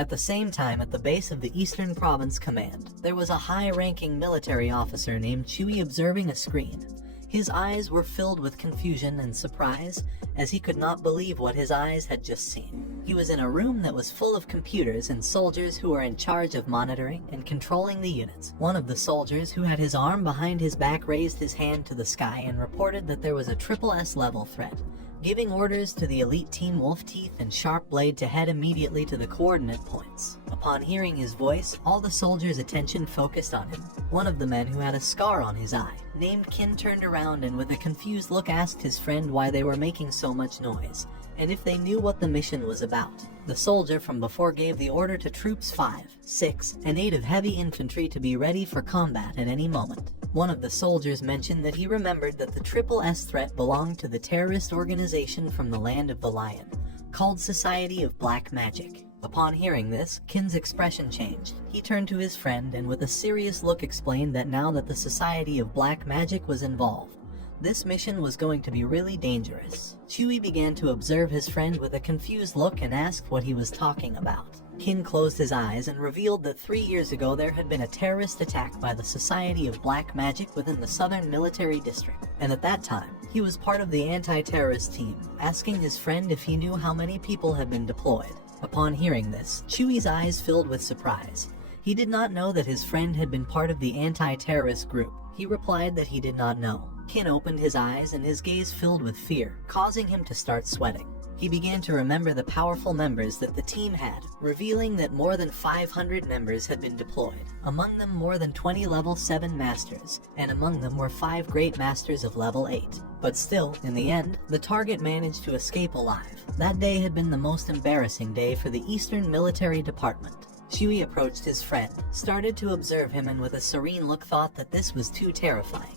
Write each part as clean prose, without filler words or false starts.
At the same time, at the base of the Eastern Province Command, there was a high-ranking military officer named Chewie observing a screen. His eyes were filled with confusion and surprise, as he could not believe what his eyes had just seen. He was in a room that was full of computers and soldiers who were in charge of monitoring and controlling the units. One of the soldiers, who had his arm behind his back, raised his hand to the sky and reported that there was a triple S level threat, giving orders to the elite team Wolf Teeth and Sharp Blade to head immediately to the coordinate points. Upon hearing his voice, all the soldiers' attention focused on him. One of the men, who had a scar on his eye, named Kin, turned around and with a confused look asked his friend why they were making so much noise, and if they knew what the mission was about. The soldier from before gave the order to troops 5, 6, and 8 of heavy infantry to be ready for combat at any moment. One of the soldiers mentioned that he remembered that the Triple S threat belonged to the terrorist organization from the Land of the Lion, called Society of Black Magic. Upon hearing this, Kin's expression changed. He turned to his friend and with a serious look explained that now that the Society of Black Magic was involved, this mission was going to be really dangerous. Chewie began to observe his friend with a confused look and asked what he was talking about. Kin closed his eyes and revealed that 3 years ago there had been a terrorist attack by the Society of Black Magic within the Southern Military District, and at that time, he was part of the anti-terrorist team, asking his friend if he knew how many people had been deployed. Upon hearing this, Chewie's eyes filled with surprise. He did not know that his friend had been part of the anti-terrorist group. He replied that he did not know. Kin opened his eyes and his gaze filled with fear, causing him to start sweating. He began to remember the powerful members that the team had, revealing that more than 500 members had been deployed, among them more than 20 level 7 masters, and among them were 5 great masters of level 8. But still, in the end, the target managed to escape alive. That day had been the most embarrassing day for the Eastern Military Department. Chewie approached his friend, started to observe him, and with a serene look thought that this was too terrifying.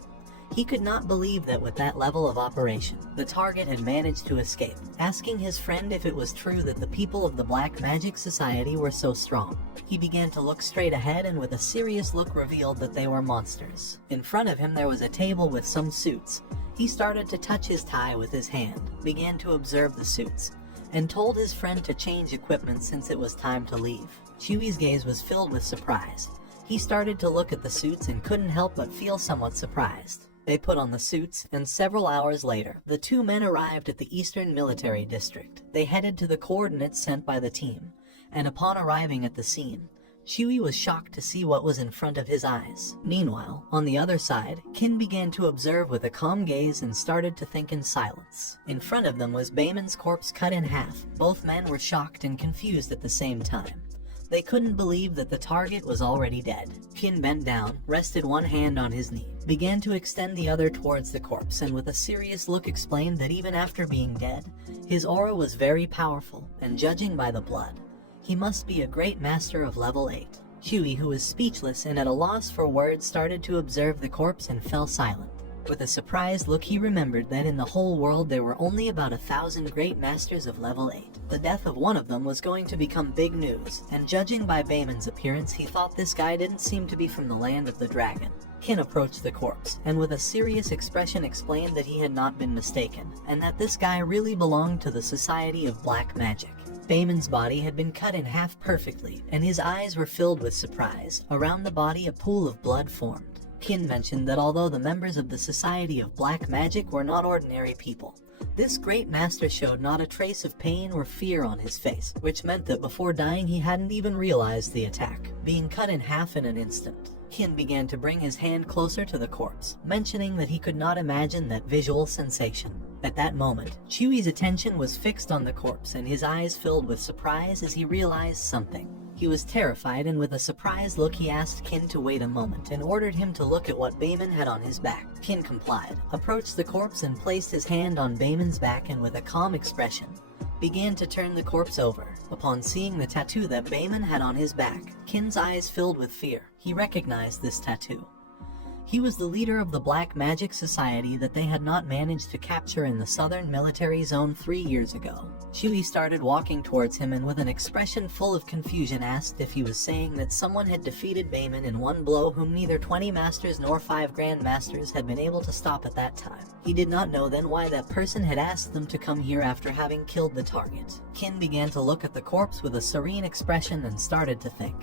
He could not believe that with that level of operation, the target had managed to escape, asking his friend if it was true that the people of the Black Magic Society were so strong. He began to look straight ahead and with a serious look revealed that they were monsters. In front of him there was a table with some suits. He started to touch his tie with his hand, began to observe the suits, and told his friend to change equipment since it was time to leave. Chewie's gaze was filled with surprise. He started to look at the suits and couldn't help but feel somewhat surprised. They put on the suits, and several hours later, the two men arrived at the Eastern Military District. They headed to the coordinates sent by the team, and upon arriving at the scene, Chewie was shocked to see what was in front of his eyes. Meanwhile, on the other side, Kin began to observe with a calm gaze and started to think in silence. In front of them was Bayman's corpse cut in half. Both men were shocked and confused at the same time. They couldn't believe that the target was already dead. Kin bent down, rested one hand on his knee, began to extend the other towards the corpse, and with a serious look explained that even after being dead, his aura was very powerful, and judging by the blood, he must be a great master of level 8. Chewie, who was speechless and at a loss for words, started to observe the corpse and fell silent. With a surprised look, he remembered that in the whole world there were only about 1,000 great masters of level 8. The death of one of them was going to become big news, and judging by Bayman's appearance, he thought this guy didn't seem to be from the land of the dragon. Kin approached the corpse, and with a serious expression explained that he had not been mistaken, and that this guy really belonged to the Society of Black Magic. Bayman's body had been cut in half perfectly, and his eyes were filled with surprise. Around the body a pool of blood formed. Kin mentioned that although the members of the Society of Black Magic were not ordinary people, this great master showed not a trace of pain or fear on his face, which meant that before dying he hadn't even realized the attack, being cut in half in an instant. Kin began to bring his hand closer to the corpse, mentioning that he could not imagine that visual sensation. At that moment, Chewie's attention was fixed on the corpse and his eyes filled with surprise as he realized something. He was terrified, and with a surprised look he asked Kin to wait a moment and ordered him to look at what Bayman had on his back. Kin complied, approached the corpse and placed his hand on Bayman's back, and with a calm expression, began to turn the corpse over. Upon seeing the tattoo that Bayman had on his back, Kin's eyes filled with fear. He recognized this tattoo. He was the leader of the Black Magic Society that they had not managed to capture in the southern military zone 3 years ago. Chui started walking towards him and with an expression full of confusion asked if he was saying that someone had defeated Bayman in one blow whom neither 20 masters nor 5 Grand Masters had been able to stop at that time. He did not know then why that person had asked them to come here after having killed the target. Qin began to look at the corpse with a serene expression and started to think.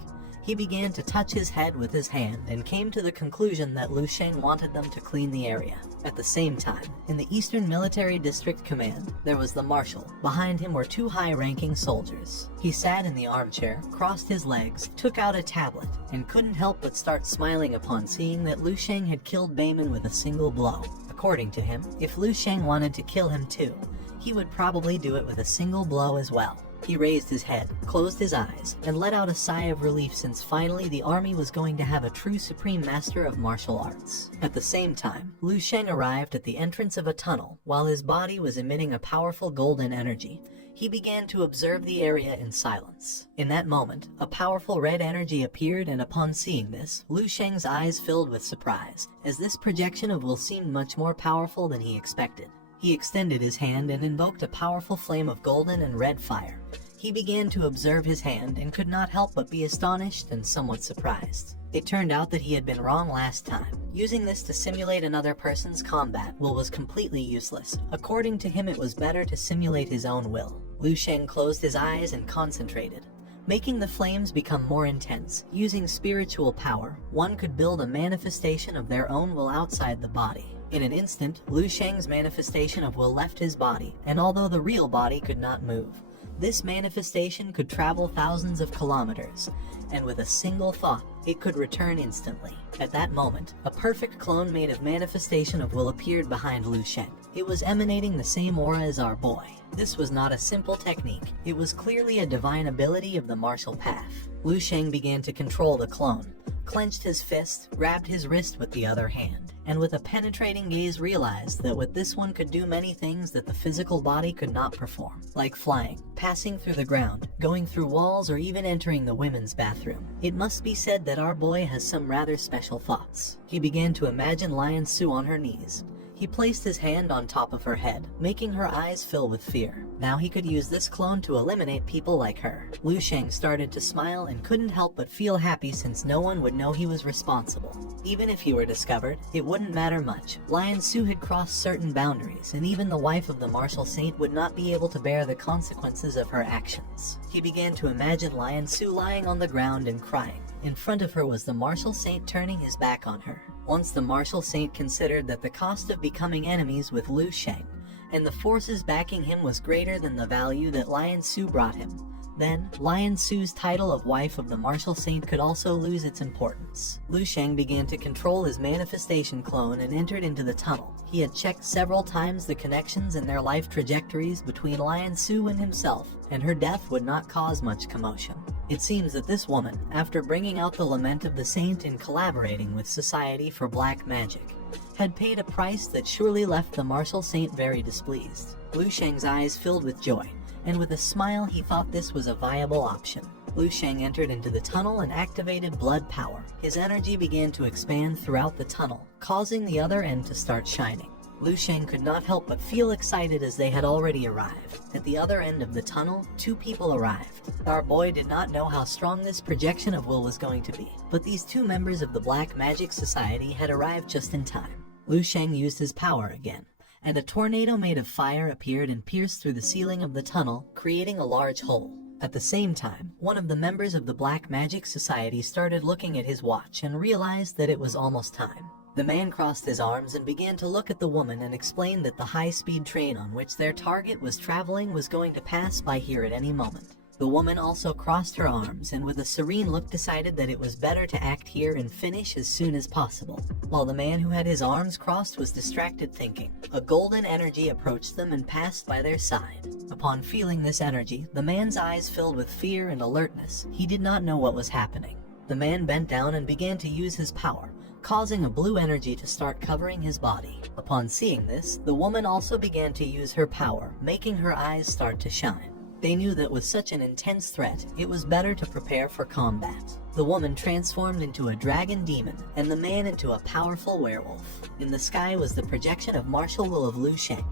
He began to touch his head with his hand and came to the conclusion that Lu Sheng wanted them to clean the area. At the same time, in the Eastern Military District Command, there was the Marshal. Behind him were 2 high-ranking soldiers. He sat in the armchair, crossed his legs, took out a tablet, and couldn't help but start smiling upon seeing that Lu Sheng had killed Bayman with a single blow. According to him, if Lu Sheng wanted to kill him too, he would probably do it with a single blow as well. He raised his head, closed his eyes, and let out a sigh of relief since finally the army was going to have a true supreme master of martial arts. At the same time, Lu Sheng arrived at the entrance of a tunnel. While his body was emitting a powerful golden energy, he began to observe the area in silence. In that moment, a powerful red energy appeared, and upon seeing this, Lu Sheng's eyes filled with surprise, as this projection of will seemed much more powerful than he expected. He extended his hand and invoked a powerful flame of golden and red fire. He began to observe his hand and could not help but be astonished and somewhat surprised. It turned out that he had been wrong last time. Using this to simulate another person's combat will was completely useless. According to him, it was better to simulate his own will. Lu Sheng closed his eyes and concentrated, making the flames become more intense. Using spiritual power, one could build a manifestation of their own will outside the body. In an instant, Lu Sheng's manifestation of will left his body, and although the real body could not move, this manifestation could travel thousands of kilometers, and with a single thought, it could return instantly. At that moment, a perfect clone made of manifestation of will appeared behind Lu Sheng. It was emanating the same aura as our boy. This was not a simple technique. It was clearly a divine ability of the martial path. Lu Sheng began to control the clone, clenched his fist, grabbed his wrist with the other hand, and with a penetrating gaze realized that with this one could do many things that the physical body could not perform, like flying, passing through the ground, going through walls, or even entering the women's bathroom. It must be said that our boy has some rather special thoughts. He began to imagine Lion Su on her knees. He placed his hand on top of her head, making her eyes fill with fear. Now he could use this clone to eliminate people like her. Lu Sheng started to smile and couldn't help but feel happy since no one would know he was responsible. Even if he were discovered, it wouldn't matter much. Lion Su had crossed certain boundaries, and even the wife of the martial saint would not be able to bear the consequences of her actions. He began to imagine Lion Su lying on the ground and crying. In front of her was the martial saint turning his back on her. Once the martial saint considered that the cost of becoming enemies with Lu Sheng and the forces backing him was greater than the value that Lion Su brought him, then Lion Su's title of wife of the martial saint could also lose its importance. Lu Sheng began to control his manifestation clone and entered into the tunnel. He had checked several times the connections in their life trajectories between Lion Su and himself, and her death would not cause much commotion. It seems that this woman, after bringing out the lament of the saint and collaborating with Society for Black Magic, had paid a price that surely left the martial saint very displeased. Lu Sheng's eyes filled with joy, and with a smile he thought this was a viable option. Lu Sheng entered into the tunnel and activated blood power. His energy began to expand throughout the tunnel, causing the other end to start shining. Lu Sheng could not help but feel excited as they had already arrived. At the other end of the tunnel, 2 people arrived. Our boy did not know how strong this projection of will was going to be, but these 2 members of the Black Magic Society had arrived just in time. Lu Sheng used his power again, and a tornado made of fire appeared and pierced through the ceiling of the tunnel, creating a large hole. At the same time, one of the members of the Black Magic Society started looking at his watch and realized that it was almost time. The man crossed his arms and began to look at the woman and explained that the high-speed train on which their target was traveling was going to pass by here at any moment. The woman also crossed her arms and with a serene look decided that it was better to act here and finish as soon as possible. While the man who had his arms crossed was distracted thinking, a golden energy approached them and passed by their side. Upon feeling this energy, the man's eyes filled with fear and alertness. He did not know what was happening. The man bent down and began to use his power, causing a blue energy to start covering his body. Upon seeing this, the woman also began to use her power, making her eyes start to shine. They knew that with such an intense threat, it was better to prepare for combat. The woman transformed into a dragon demon, and the man into a powerful werewolf. In the sky was the projection of martial will of Lu Sheng.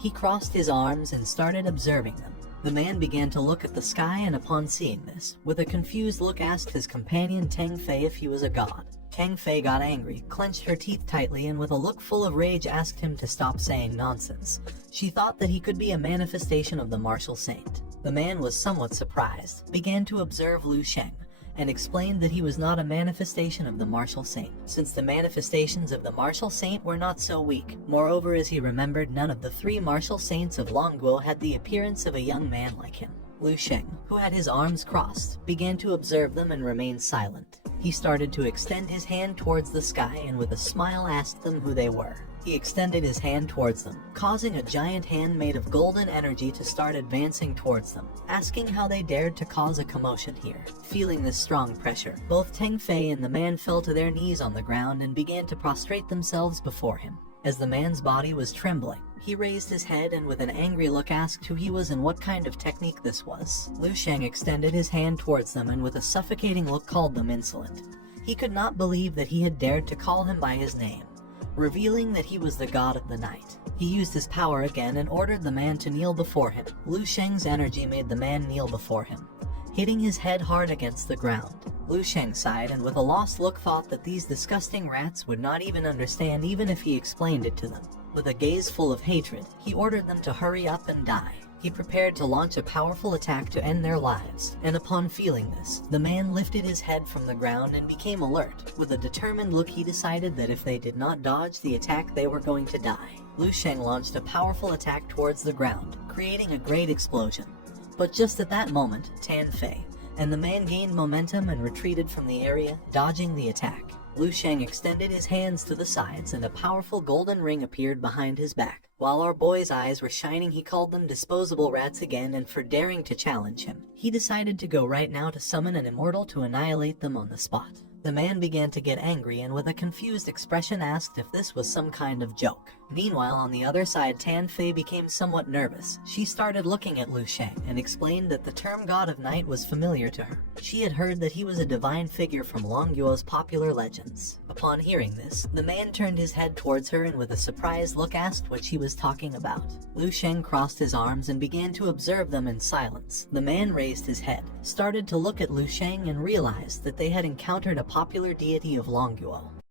He crossed his arms and started observing them. The man began to look at the sky, and upon seeing this, with a confused look asked his companion Tang Fei if he was a god. Tang Fei got angry, clenched her teeth tightly, and with a look full of rage asked him to stop saying nonsense. She thought that he could be a manifestation of the martial saint. The man was somewhat surprised, began to observe Lu Sheng, and explained that he was not a manifestation of the martial saint, since the manifestations of the martial saint were not so weak. Moreover, as he remembered, none of the 3 martial saints of Longguo had the appearance of a young man like him. Lu Sheng, who had his arms crossed, began to observe them and remained silent. He started to extend his hand towards the sky and with a smile asked them who they were. He extended his hand towards them, causing a giant hand made of golden energy to start advancing towards them, asking how they dared to cause a commotion here. Feeling this strong pressure, both Tang Fei and the man fell to their knees on the ground and began to prostrate themselves before him. As the man's body was trembling, he raised his head and with an angry look asked who he was and what kind of technique this was. Lu Sheng extended his hand towards them and with a suffocating look called them insolent. He could not believe that he had dared to call him by his name, revealing that he was the god of the night. He used his power again and ordered the man to kneel before him. Lu Sheng's energy made the man kneel before him, hitting his head hard against the ground. Lu Sheng sighed and with a lost look thought that these disgusting rats would not even understand even if he explained it to them. With a gaze full of hatred, he ordered them to hurry up and die. He prepared to launch a powerful attack to end their lives, and upon feeling this, the man lifted his head from the ground and became alert. With a determined look, he decided that if they did not dodge the attack, they were going to die. Lu Sheng launched a powerful attack towards the ground, creating a great explosion. But just at that moment, Tang Fei and the man gained momentum and retreated from the area, dodging the attack. Lu Sheng extended his hands to the sides and a powerful golden ring appeared behind his back. While our boy's eyes were shining, he called them disposable rats again, and for daring to challenge him, he decided to go right now to summon an immortal to annihilate them on the spot. The man began to get angry and with a confused expression asked if this was some kind of joke. Meanwhile, on the other side, Tang Fei became somewhat nervous. She started looking at Lu Sheng and explained that the term God of Night was familiar to her. She had heard that he was a divine figure from Longguo's popular legends. Upon hearing this, the man turned his head towards her and with a surprised look asked what she was talking about. Lu Sheng crossed his arms and began to observe them in silence. The man raised his head, started to look at Lu Sheng and realized that they had encountered a popular deity of Longguo.